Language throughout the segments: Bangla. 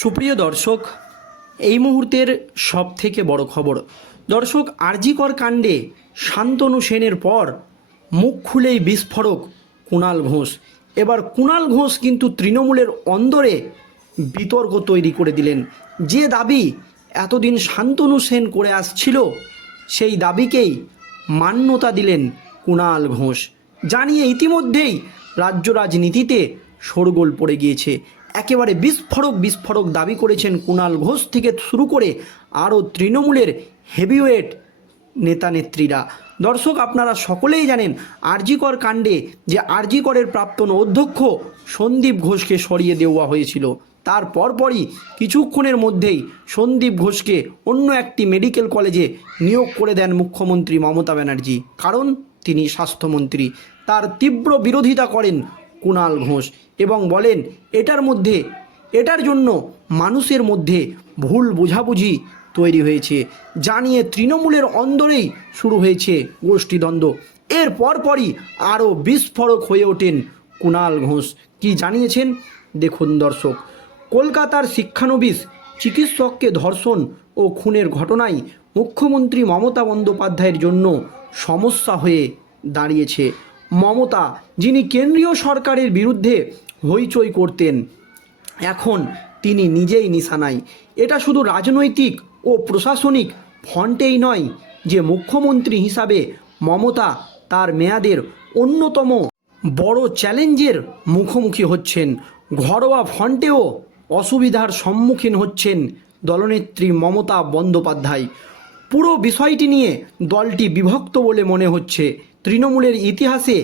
সুপ্রিয় দর্শক, এই মুহূর্তের সব থেকে বড় খবর। দর্শক, আরজিকর কাণ্ডে শান্তনু সেনের পর মুখ খুলেই বিস্ফোরক কুণাল ঘোষ। এবার কুণাল ঘোষ কিন্তু তৃণমূলের অন্দরে বিতর্ক তৈরি করে দিলেন। যে দাবি এতদিন শান্তনু সেন করে আসছিল, সেই দাবিকেই মান্যতা দিলেন কুণাল ঘোষ। জানিয়ে ইতিমধ্যেই রাজ্য রাজনীতিতে শোরগোল পড়ে গিয়েছে। একেবারে বিস্ফোরক বিস্ফোরক দাবি করেছেন কুণাল ঘোষ থেকে শুরু করে আরও তৃণমূলের হেভিওয়েট নেতা নেত্রীরা। দর্শক, আপনারা সকলেই জানেন আরজিকর কাণ্ডে যে আরজিকরের প্রাক্তন অধ্যক্ষ সন্দীপ ঘোষকে সরিয়ে দেওয়া হয়েছিল। তার পরপরই কিছুক্ষণের মধ্যেই সন্দীপ ঘোষকে অন্য একটি মেডিকেল কলেজে নিয়োগ করে দেন মুখ্যমন্ত্রী মমতা ব্যানার্জি। কারণ, তিনি স্বাস্থ্যমন্ত্রী। তার তীব্র বিরোধিতা করেন কুণাল ঘোষ এবং বলেন, এটার মধ্যে, এটার জন্য মানুষের মধ্যে ভুল বোঝাবুঝি তৈরি হয়েছে জানিয়ে তৃণমূলের অন্দরেই শুরু হয়েছে গোষ্ঠীদ্বন্দ্ব। এর পরপরই আরও বিস্ফোরক হয়ে ওঠেন কুণাল ঘোষ। কি জানিয়েছেন? দেখুন দর্শক, কলকাতার শিক্ষানবিশ চিকিৎসককে ধর্ষণ ও খুনের ঘটনায় মুখ্যমন্ত্রী মমতা বন্দ্যোপাধ্যায়ের জন্য সমস্যা হয়ে দাঁড়িয়েছে। মমতা, যিনি কেন্দ্রীয় সরকারের বিরুদ্ধে হইচই করতেন, এখন তিনি নিজেই নিশানায়। এটা শুধু রাজনৈতিক ও প্রশাসনিক ফন্টেই নয় যে মুখ্যমন্ত্রী হিসাবে মমতা তার মেয়াদের অন্যতম বড় চ্যালেঞ্জের মুখোমুখি হচ্ছেন। ঘরোয়া ফন্টেও অসুবিধার সম্মুখীন হচ্ছেন দলনেত্রী মমতা বন্দ্যোপাধ্যায়। পুরো বিষয়টি নিয়ে দলটি বিভক্ত বলে মনে হচ্ছে। তৃণমূলের ইতিহাসে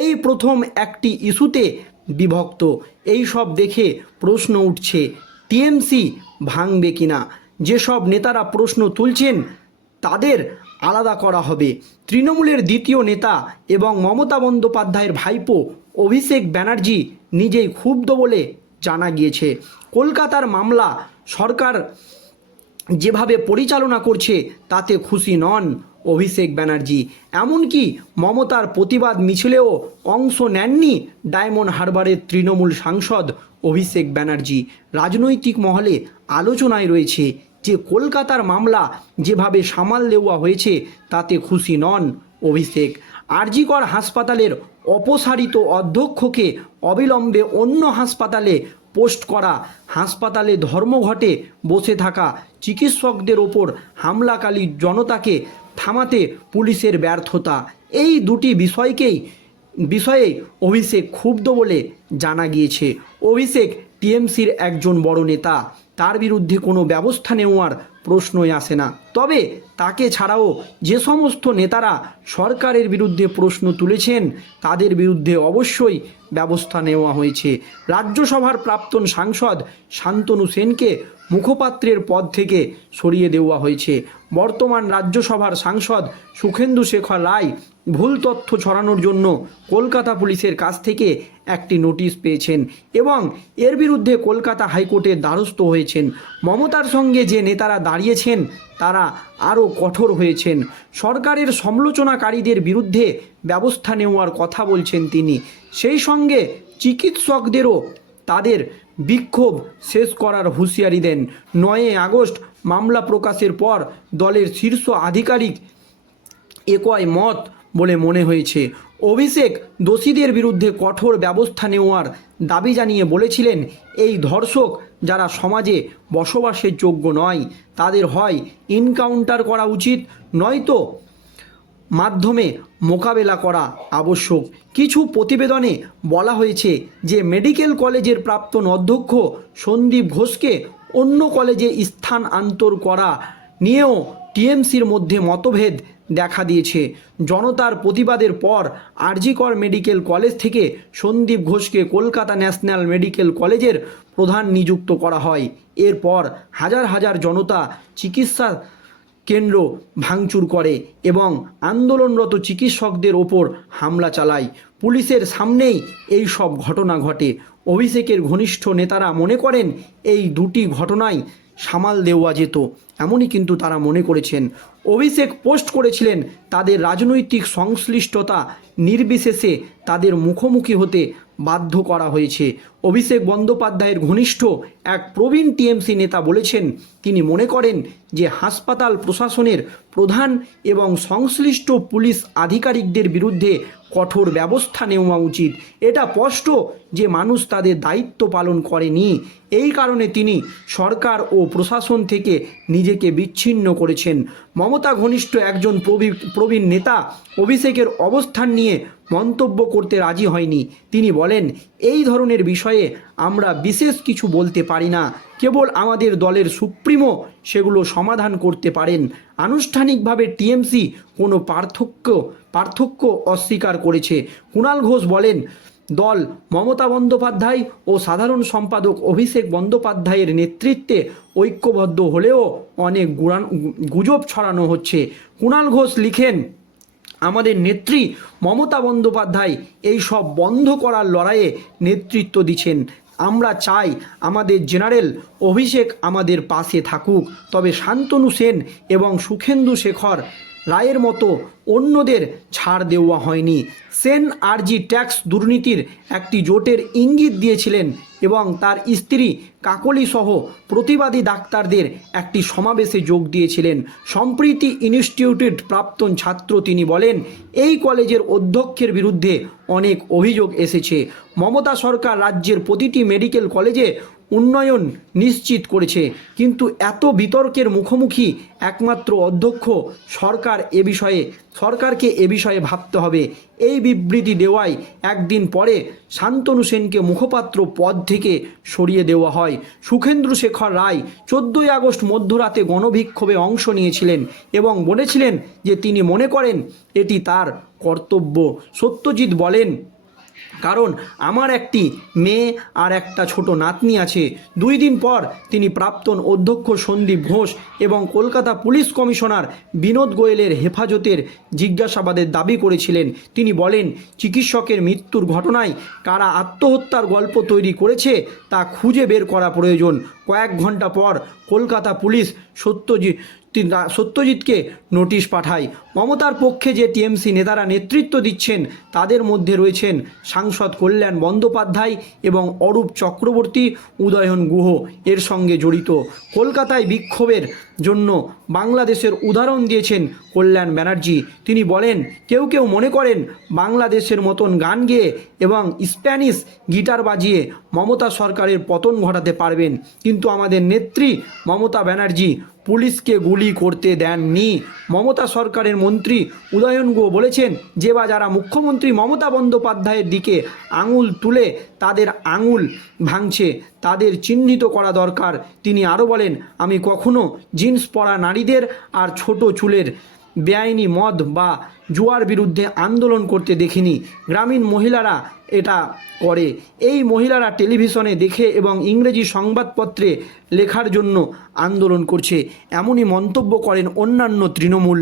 এই প্রথম একটি ইস্যুতে বিভক্ত। এই সব দেখে প্রশ্ন উঠছে, টিএমসি ভাঙবে কিনা? যেসব নেতারা প্রশ্ন তুলছেন, তাদের আলাদা করা হবে। তৃণমূলের দ্বিতীয় নেতা এবং মমতা বন্দ্যোপাধ্যায়ের ভাইপো অভিষেক ব্যানার্জি নিজেই ক্ষুব্ধ বলে জানা গিয়েছে। কলকাতার মামলা সরকার যেভাবে পরিচালনা করছে, তাতে খুশি নন অভিষেক ব্যানার্জি। এমনকি মমতার প্রতিবাদ মিছিলেও অংশ নেননি ডায়মন্ড হারবারের তৃণমূল সাংসদ অভিষেক ব্যানার্জি। রাজনৈতিক মহলে আলোচনায় রয়েছে যে, কলকাতার মামলা যেভাবে সামাল দেওয়া হয়েছে, তাতে খুশি নন অভিষেক। আরজিকর হাসপাতালের অপসারিত অধ্যক্ষকে অবিলম্বে অন্য হাসপাতালে পোস্ট করা। হাসপাতালে ধর্মঘটে বসে থাকা চিকিৎসকদের ওপর হামলাকারী জনতাকে থামাতে পুলিশের ব্যর্থতা। এই দুটি বিষয়কেই বিষয়ে অভিষেক ক্ষুব্ধ বলে জানা গিয়েছে। অভিষেক টিএমসির একজন বড় নেতা। তার বিরুদ্ধে কোনো ব্যবস্থা নেওয়ার প্রশ্নই আসে না। তবে তাকে ছাড়াও যে সমস্ত নেতারা সরকারের বিরুদ্ধে প্রশ্ন তুলেছেন, তাদের বিরুদ্ধে অবশ্যই ব্যবস্থা নেওয়া হয়েছে। রাজ্যসভার প্রাক্তন সাংসদ শান্তনু সেনকে মুখপাত্রের পদ থেকে সরিয়ে দেওয়া হয়েছে। বর্তমান রাজ্যসভার সাংসদ সুখেন্দু শেখর রায় ভুল তথ্য ছড়ানোর জন্য কলকাতা পুলিশের কাছ থেকে একটি নোটিশ পেয়েছেন এবং এর বিরুদ্ধে কলকাতা হাইকোর্টের দ্বারস্থ হয়েছেন। মমতার সঙ্গে যে নেতারা দাঁড়িয়েছেন, তারা আরও কঠোর হয়েছেন। সরকারের সমালোচনাকারীদের বিরুদ্ধে ব্যবস্থা নেওয়ার কথা বলছেন তিনি। সেই সঙ্গে চিকিৎসকদেরও তাদের বিক্ষোভ শেষ করার হুঁশিয়ারি দেন। নয়ই আগস্ট মামলা প্রকাশের পর দলের শীর্ষ আধিকারিক একয় মত বলে মনে হয়েছে। অভিষেক দোষীদের বিরুদ্ধে কঠোর ব্যবস্থা নেওয়ার দাবি জানিয়ে বলেছিলেন, এই ধর্ষক যারা সমাজে বসবাসের যোগ্য নয়, তাদের হয় ইনকাউন্টার করা উচিত, নয়তো মাধ্যমে মোকাবেলা করা আবশ্যক। কিছু প্রতিবেদনে বলা হয়েছে যে, মেডিকেল কলেজের প্রাক্তন অধ্যক্ষ সন্দীপ ঘোষকে অন্য কলেজে স্থান স্থানান্তর করা নিয়েও টিএমসির মধ্যে মতভেদ দেখা দিয়েছে। জনতার প্রতিবাদের পর আরজিকর মেডিকেল কলেজ থেকে সন্দীপ ঘোষকে কলকাতা ন্যাশনাল মেডিকেল কলেজের প্রধান নিযুক্ত করা হয়। এরপর হাজার হাজার জনতা চিকিৎসা কেন্দ্র ভাঙচুর করে এবং আন্দোলনরত চিকিৎসকদের ওপর হামলা চালায়। পুলিশের সামনেই এই সব ঘটনা ঘটে। অভিষেকের ঘনিষ্ঠ নেতারা মনে করেন এই দুটি ঘটনাই সামাল দেওয়া যেত। এমনই কিন্তু তারা মনে করেছেন। অভিষেক পোস্ট করেছিলেন, তাদের রাজনৈতিক সংশ্লিষ্টতা নির্বিশেষে তাদের মুখোমুখি হতে বাধ্য করা হয়েছে। অভিষেক বন্দ্যোপাধ্যায়ের ঘনিষ্ঠ এক প্রবীণ টিএমসি নেতা বলেছেন, তিনি মনে করেন যে হাসপাতাল প্রশাসনের প্রধান এবং সংশ্লিষ্ট পুলিশ আধিকারিকদের বিরুদ্ধে কঠোর ব্যবস্থা নেওয়া উচিত। এটা স্পষ্ট যে মানুষ তাদের দায়িত্ব পালন করেনি। এই কারণে তিনি সরকার ও প্রশাসন থেকে নিজেকে বিচ্ছিন্ন করেছেন। মমতা ঘনিষ্ঠ একজন প্রবী- প্রবীণ নেতা অভিষেকের অবস্থান নিয়ে মন্তব্য করতে রাজি হয়নি। তিনি বলেন এই ধরনের বিষয়ে আমরা বিশেষ কিছু বলতে পারি না। কেবল আমাদের দলের সুপ্রিমো সেগুলো সমাধান করতে পারেন। আনুষ্ঠানিকভাবে টিএমসি কোনো পার্থক্য পার্থক্য অস্বীকার করেছে। কুণাল ঘোষ বলেন, দল মমতা বন্দ্যোপাধ্যায় ও সাধারণ সম্পাদক অভিষেক বন্দ্যোপাধ্যায়ের নেতৃত্বে ঐক্যবদ্ধ হলেও অনেক গুড়ান, গুজব ছড়ানো হচ্ছে। কুণাল ঘোষ লিখেন আমাদের নেত্রী মমতা বন্দ্যোপাধ্যায় এই সব বন্ধ করার লড়াইয়ে নেতৃত্ব দিচ্ছেন। আমরা চাই আমাদের জেনারেল অভিষেক আমাদের পাশে থাকুক। তবে শান্তনু সেন এবং সুখেন্দু শেখর রায়ের মতো অন্যদের ছাড় দেওয়া হয়নি। সেন আরজি ট্যাক্স দুর্নীতির একটি জোটের ইঙ্গিত দিয়েছিলেন এবং তার স্ত্রী কাকলি সহ প্রতিবাদী ডাক্তারদের একটি সমাবেশে যোগ দিয়েছিলেন। সম্প্রীতি ইনস্টিটিউটের প্রাক্তন ছাত্র তিনি বলেন, এই কলেজের অধ্যক্ষের বিরুদ্ধে অনেক অভিযোগ এসেছে। মমতা সরকার রাজ্যের প্রতিটি মেডিকেল কলেজে উন্নয়ন নিশ্চিত করেছে। কিন্তু এত বিতর্কের মুখোমুখি একমাত্র অধ্যক্ষ সরকার এ বিষয়ে, সরকারকে এ বিষয়ে ভাবতে হবে। এই বিবৃতি দেওয়ায় একদিন পরে শান্তনু সেনকে মুখপাত্র পদ থেকে সরিয়ে দেওয়া হয়। সুখেন্দ্র শেখর রায় চোদ্দোই আগস্ট মধ্যরাতে গণবিক্ষোভে অংশ নিয়েছিলেন এবং বলেছিলেন যে তিনি মনে করেন এটি তার কর্তব্য। সত্যজিৎ বলেন কারণ আমার একটি মেয়ে আর একটা ছোট নাতনি আছে। দুই দিন পর তিনি প্রাক্তন অধ্যক্ষ সন্দীপ ঘোষ এবং কলকাতা পুলিশ কমিশনার বিনোদ গোয়েলের হেফাজতের জিজ্ঞাসাবাদের দাবি করেছিলেন। তিনি বলেন, চিকিৎসকের মৃত্যুর ঘটনায় কারা আত্মহত্যার গল্প তৈরি করেছে তা খুঁজে বের করা প্রয়োজন। কয়েক ঘণ্টা পর কলকাতা পুলিশ সত্যজিৎ সত্যজিৎকে নোটিশ পাঠায়। মমতার পক্ষে যে টিএমসি নেতারা নেতৃত্ব দিচ্ছেন, তাদের মধ্যে রয়েছেন সাংসদ কল্যাণ বন্দ্যোপাধ্যায় এবং অরূপ চক্রবর্তী, উদয়ন গুহ। এর সঙ্গে জড়িত। কলকাতায় বিক্ষোভের জন্য বাংলাদেশের উদাহরণ দিয়েছেন কল্যাণ ব্যানার্জি। তিনি বলেন, কেউ কেউ মনে করেন, বাংলাদেশের মতন গান গেয়ে এবং স্প্যানিশ গিটার বাজিয়ে মমতা সরকারের পতন ঘটাতে পারবেন। কিন্তু আমাদের নেত্রী মমতা ব্যানার্জি পুলিশকে গুলি করতে দেননি। মমতা সরকারের মন্ত্রী উদয়ন গো বলেছেন যে বা যারা মুখ্যমন্ত্রী মমতা বন্দ্যোপাধ্যায়ের দিকে আঙুল তুলে তাদের আঙুল ভাঙছে, তাদের চিহ্নিত করা দরকার। তিনি আরও বলেন, আমি কখনো জিন্স পরা নারীদের আর ছোট চুলের বেআইনি মদ বা জুয়ার বিরুদ্ধে আন্দোলন করতে দেখিনি। গ্রামীণ মহিলারা এটা করে। এই মহিলারা টেলিভিশনে দেখে এবং ইংরেজি সংবাদপত্রে লেখার জন্য আন্দোলন করছে। এমনই মন্তব্য করেন অন্যান্য তৃণমূল